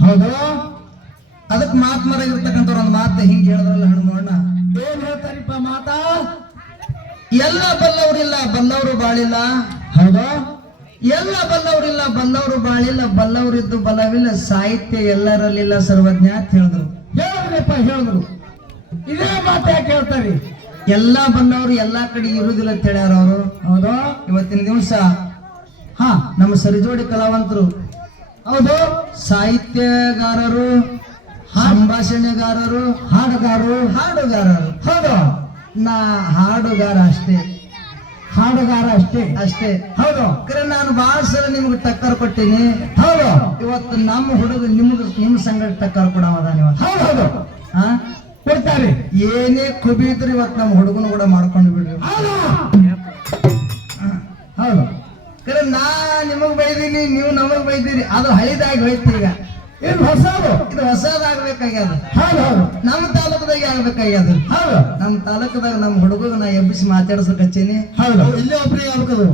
ಹೌದು? ಅದಕ್ಕೆ ಮಹಾತ್ಮರಾಗಿರ್ತಕ್ಕಂಥವ್ರು ಒಂದು ಮಾತು ಹಿಂಗೆ ಹೇಳಿದ್ರಲ್ಲ ಹನುಮಣ್ಣ ಏನ್ ಹೇಳ್ತಾರಿಪ್ಪ ಮಾತಾ? ಎಲ್ಲ ಬಲ್ಲವರಿಲ್ಲ ಬಲ್ಲವರು ಬಾಳಿಲ್ಲ. ಹೌದಾ? ಎಲ್ಲ ಬಲ್ಲವರಿಲ್ಲ ಬಲ್ಲವರು ಬಾಳಿಲ್ಲ ಬಲ್ಲವರಿದ್ದು ಬಲವಿಲ್ಲ ಸಾಹಿತ್ಯ ಎಲ್ಲರಲ್ಲಿಲ್ಲ ಸರ್ವಜ್ಞ ಅಂತ ಹೇಳಿದ್ರು. ಹೇಳಿದ್ರಿಪ್ಪ ಹೇಳಿದ್ರು. ಇದೇ ಮಾತು ಯಾಕೆ ಹೇಳ್ತಾರಿ? ಎಲ್ಲ ಬಲ್ಲವರು ಎಲ್ಲಾ ಕಡೆ ಇರುವುದಿಲ್ಲ ಅಂತ ಹೇಳ್ಯಾರ ಅವರು. ಹೌದಾ? ಇವತ್ತಿನ ದಿವಸ ಹಾ ನಮ್ಮ ಸರಿಜೋಡಿ ಕಲಾವಂತರು ಹೌದು. ಸಾಹಿತ್ಯಗಾರರು ಸಂಭಾಷಣೆಗಾರರು ಹಾಡುಗಾರರು. ಹಾಡುಗಾರರು. ಹೌದು. ನಾ ಹಾಡುಗಾರ ಅಷ್ಟೇ. ಹಾಡುಗಾರ ಅಷ್ಟೇ. ಅಷ್ಟೇ. ಹೌದು. ಕರೆ ನಾನು ಬಹಳ ಸಲ ನಿಮ್ಗೆ ಟಕ್ಕರ್ ಕೊಟ್ಟೀನಿ. ಹೌದು. ಇವತ್ತು ನಮ್ಮ ಹುಡುಗ ನಿಮ್ಗೆ ನಿಮ್ ಸಂಗಡ ಟಕ್ಕರ್ ಕೊಡವದ ನೀವು? ಹೌದು ಹೌದು. ಹಾ? ಕೊಡ್ತಾರೆ. ಏನೇ ಕುಬಿದ್ರು ಇವತ್ತು ನಮ್ಮ ಹುಡುಗನ ಕೂಡ ಮಾಡ್ಕೊಂಡು ಬಿಡ್ರಿ. ಹೌದು. ಹೌದು. ಕರೆ ನಾ ನಿಮಗ್ ಬೈದೀನಿ ನೀವು ನಮಗ್ ಬೈದೀರಿ. ಅದು ಹಳಿದಾಗಿ ಹೋಯ್ತು ಈಗ. ಇದು ಹೊಸದು. ಇದು ಹೊಸದಾಗ್ಬೇಕಾಗ್ಯದ. ಹೌದು ಹೌದು. ನಮ್ಮ ತಾಲೂಕದಾಗ ಆಗ್ಬೇಕಾಗ್ಯದ. ಹೌದು. ನಮ್ಮ ತಾಲೂಕದಾಗ ನಮ್ಮ ಹುಡುಗ ನಾ ಎಬ್ಬಿಸಿ ಮಾತಾಡ್ಸಕ್ ಹಚ್ಚೀನಿ. ಹೌದು. ಇಲ್ಲೇ ಒಬ್ರಿಗೆ ಆಗ್ಬೇಕದು.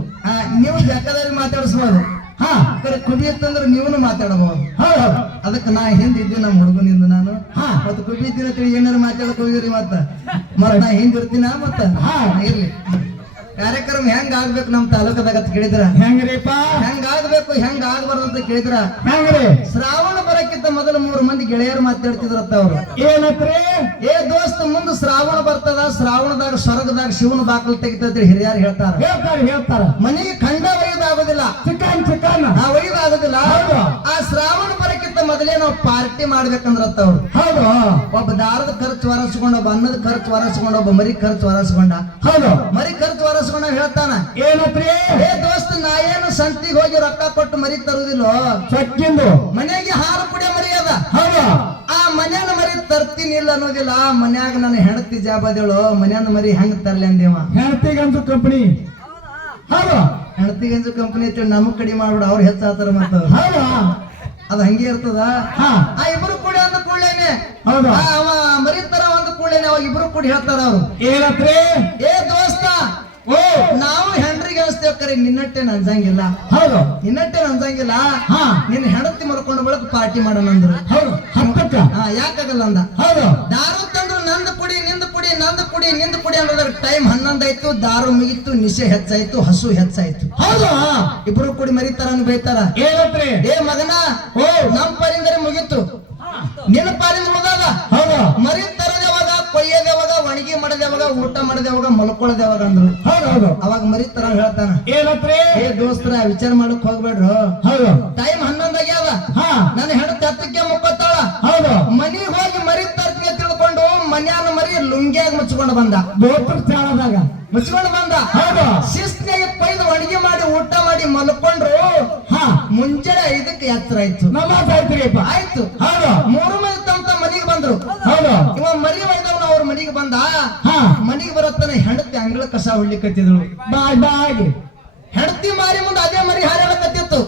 ನೀವು ಜಕ್ಕದಲ್ಲಿ ಮಾತಾಡಿಸ್ಬೋದು. ಹಾ. ಕರೆ ಕುಬಿ ಇತ್ತಂದ್ರೆ ನೀವೂ ಮಾತಾಡಬಹುದು ಹೌದು ಹೌದು. ಅದಕ್ಕೆ ನಾ ಹಿಂದಿದ್ದೆ ನಮ್ಮ ಹುಡುಗನಿಂದ ನಾನು. ಹಾ. ಮತ್ತೆ ಕುಡಿಯತ್ತೀನಿ ಏನಾರು ಮಾತಾಡಕ್ ಹೋಗಿರಿ ಮತ್ತ? ಮತ್ತ ನಾ ಹಿಂದಿರ್ತೀನ ಮತ್ತ? ಹಾ. ಇರ್ಲಿ. ಕಾರ್ಯಕ್ರಮ ಹೆಂಗ್ ಆಗ್ಬೇಕು ನಮ್ ತಾಲೂಕದಾಗ ಅಂತ ಕೇಳಿದ್ರ? ಹೆಂಗ್ರಿಪ್ಪ? ಹೆಂಗ್ ಆಗ್ಬೇಕು ಹೆಂಗ್ ಆಗ್ಬಾರ್ದು ಅಂತ ಕೇಳಿದ್ರ? ಹೆಂಗ್ರಿ? ಶ್ರಾವಣ ಬರಕ್ಕಿಂತ ಮೊದಲು ಮೂರು ಮಂದಿ ಗೆಳೆಯರು ಮಾತಾಡ್ತಿದ್ರತ್ತ ಅವ್ರು. ಏನತ್ರಿ? ಏ ದೋಸ್ತ ಮುಂದ ಶ್ರಾವಣ ಬರ್ತದ ಶ್ರಾವಣದಾಗ ಸ್ವರ್ಗದಾಗ ಶಿವನ ಬಾಕಲ್ ತೆಗಿತೈತಿ ಹಿರಿಯರು ಹೇಳ್ತಾರ. ಹೇಳ್ತಾರ ಹೇಳ್ತಾರ. ಮನೆಗೆ ಖಂಡ ಒಯ್ದಾಗೋದಿಲ್ಲ ಚಿಕನ್ ಚಿಕನ್. ಆ ಒಯ್ದಾಗೋದಿಲ್ಲ ಹೌದು. ಆ ಶ್ರಾವಣ ಬರಕ್ಕಿಂತ ಮೊದಲೇ ನಾವು ಪಾರ್ಟಿ ಮಾಡ್ಬೇಕಂದ್ರತ್ತ ಅವ್ರು. ಹೌದು. ಒಬ್ಬ ದಾರದ ಖರ್ಚು ವರಸ್ಕೊಂಡ ಒಬ್ಬ ಅನ್ನದ ಖರ್ಚು ವರಸ್ಕೊಂಡ ಒಬ್ಬ ಮರಿ ಖರ್ಚು ವಾರಸ್ಕೊಂಡ. ಹೌದು. ಮರಿ ಖರ್ಚು ವರಸ್ಕೊಂಡ ಹೇಳ್ತಾನ ಏನತ್ರಿ ಹೇ ದೋಸ್ತ ನಾ ಏನು ಸಂತಿಗೆ ಹೋಗಿ ರೊಕ್ಕ ಕೊಟ್ಟು ಮರಿ ತರುದಿಲ್ಲ? ಚಕ್ಕಿಂದು ಮನೆಗೆ ಹಾಲು ಪುಡಿ ಮರಿ ಅದ. ಹೌದು. ಆ ಮನೆಯನ್ನ ಮರಿ ತರ್ತೀನಿ ಇಲ್ಲ ಅನ್ನೋದಿಲ್ಲ ಮನ್ಯಾಗ ನನ್ನ ಹೆಂಡತಿ ಜಾಬದೇಳು ಮನೆಯನ್ನ ಮರಿ ಹೆಂಗ್ ತರ್ಲಿ ಅಂದೇವ? ಹೆಣ್ತಿಗಂತೂ ಕಂಪನಿ. ಹೌದು. ಹೆಂಡತಿಗಂಜು ಕಂಪನಿ ಐತಿ ನಮಗ್ ಕಡಿಮೆ ಮಾಡ್ಬಿಡ ಅವ್ರು ಹೆಚ್ಚಾತಾರ ಮತ್ತ. ಹೌದು. ಅದ ಹಂಗೆ ಇರ್ತದ? ಆ ಇಬ್ರು ಕೂಡಿ ಅಂದ ಕೂಡಲೇನೆ. ಹೌದು. ಅವ ಮರಿ ತರ ಒಂದ್ ಕೂಡಲೇನೆ ಅವಾಗ ಇಬ್ರು ಕೂಡಿ ಹೇಳ್ತಾರ ಅವ್ರು. ಏನತ್ರೇ ಏ ನಾವು ಹೆಂಡ್ರಿಗೆ ಅನ್ಸ್ತೇವ್ ಕರೆ ನಿನ್ನಟ್ಟೆ ಅನ್ಸಂಗಿಲ್ಲ ಹೌದು. ನಿನ್ನಟ್ಟೆ ಅನ್ಸಂಗಿಲ್ಲ ಹಾ. ನಿನ್ನ ಹೆಂಡತಿ ಮರ್ಕೊಂಡು ಬಳಕ ಪಾರ್ಟಿ ಮಾಡೋಣ ಅಂದ್ರು. ಹೌದು. ಹತ್ತಕ್ಕ. ಹಾ ಯಾಕಾಗಲ್ಲ ಅಂದ? ಹೌದು. ದಾರು ತಂದ್ರು ನಂದು ಕುಡಿ ನಿಂದ ಕುಡಿ ನಂದು ಕುಡಿ ನಿಂದ ಕುಡಿ ಅನ್ನೋದ್ರ ಟೈಮ್ ಹನ್ನೊಂದಾಯ್ತು ದಾರು ಮುಗಿತು ನಿಶೆ ಹೆಚ್ಚಾಯ್ತು ಹಸು ಹೆಚ್ಚಾಯ್ತು. ಹೌದು. ಇಬ್ರು ಕೂಡಿ ಮರಿತಾರ ಅನ್ ಬೈತಾರ. ಏನತ್ರಿ? ಏ ಮಗನ ಓ. ನಮ್ ಪಾಲಿಂದರೆ ಮುಗೀತು. ನಿನ್ನ ಪಾಲಿಂದ ಮುಗದ ಹೌದು. ಮರಿ ಊಟ ಮಾಡದೆ ಯಾವಾಗ ಅಂದ್ರು. ಹೌದು ಅಂದ್ರು ಅವಾಗ ಮರಿ ತರ ಹೇಳ್ತಾನ. ಏನತ್ರಿ? ಏ ದೋಸ್ತರ ವಿಚಾರ ಮಾಡಕ್ ಹೋಗ್ಬೇಡ್ರು. ಹೌದು. ಟೈಮ್ ಹನ್ನೊಂದಾಗ್ಯಾವ. ಹಾ. ನನ್ನ ಹೆಣ್ಣು ತತ್ತಕ್ಕೆ ಮುಕ್ಕೋತಾಳ. ಹೌದು. ಮನಿಗ್ ಹೋಗಿ ಮರಿ ತರ್ತೀನಿ ತಿಳ್ಕೊಂಡು ಮನ್ಯಾನ ಮರಿ ಲುಂಗಿಯಾಗ ಮುಚ್ಕೊಂಡು ಬಂದ. ದೋಸ್ತರ ಚಾಳದಾಗ. ಮುಚ್ಕೊಂಡು ಬಂದ. ಹೌದು. ಶಿಸ್ತಿನಾಗಿ ಪೈದು ಅಡಿಗೆ ಮಾಡಿ ಊಟ ಮಾಡಿ ಮಲ್ಕೊಂಡ್ರು. ಹಾ. ಮುಂಚೆ ಐದಕ್ಕೆ ಎತ್ತರ ಆಯ್ತು. ನಮಾಜ್ ಆಯ್ತು ಆಯ್ತು. ಹೌದು. ಮೂರು ಮಂದಿ ತಮ್ಮ ತಮ್ಮ ಮನಿಗೆ ಬಂದ್ರು. ಹೌದು. ಇವ ಮರಿ ಒಯ್ದವನ ಅವ್ರ ಮನಿಗೆ ಬಂದ ಹಾ. ಮನಿಗೆ ಬರತ್ತಾನೆ ಹೆಂಡತಿ ಅಂಗಳ ಕಸ ಹೊಡ್ಲಿಕ್ಕತ್ತಿದ್ರು ಬಾಯ್ ಬಾಯ್. ಹೆಂಡತಿ ಮಾರಿ ಮುಂದೆ ಅದೇ ಮರಿ ಹಾರಾಡಕತ್ತಿತ್ತು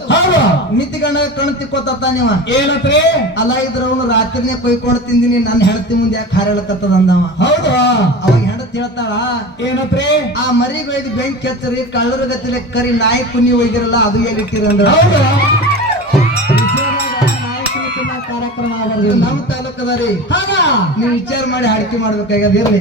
ನಿಂತಿಗಣ್ಣ ಕಣ್ ತಿಕ್ಕೋತ ನೀವ ಏನತ್ರಿ? ಅಲ್ಲ ಇದ್ರ ಅವನು ರಾತ್ರಿನೇ ಕೊಯ್ಕೊಂಡು ತಿಂದಿನಿ ನನ್ನ ಹೆಂಡತಿ ಮುಂದೆ ಯಾಕೆ ಹಾರಾಡಕತ್ತದ ಅಂದವ. ಹೌದು. ಅವಾಗ ಹೆಂಡತಿ ಹೇಳ್ತಾಳ ಏನತ್ರಿ? ಆ ಮರಿಗೆ ಒಯ್ದು ಬೆಂಕಿ ಹಚ್ಚರಿ ಕಳ್ಳರ ಗತಿಲೆ ಕರಿ ನಾಯಿ ಕುನಿ ಒಯ್ದಿರಲ್ಲ ಅದು ಎಲ್ಲಿಟ್ಟಿರಿ ಅಂದ್ರ ಹೌದು. ಕಾರ್ಯಕ್ರಮ ಇದು ನಮ್ಮ ತಾಲೂಕದ ರೀ ನೀವು ವಿಚಾರ ಮಾಡಿ ಹಾಡಿಕೆ ಮಾಡ್ಬೇಕಾಗ್ಯದ ಇರ್ಲಿ.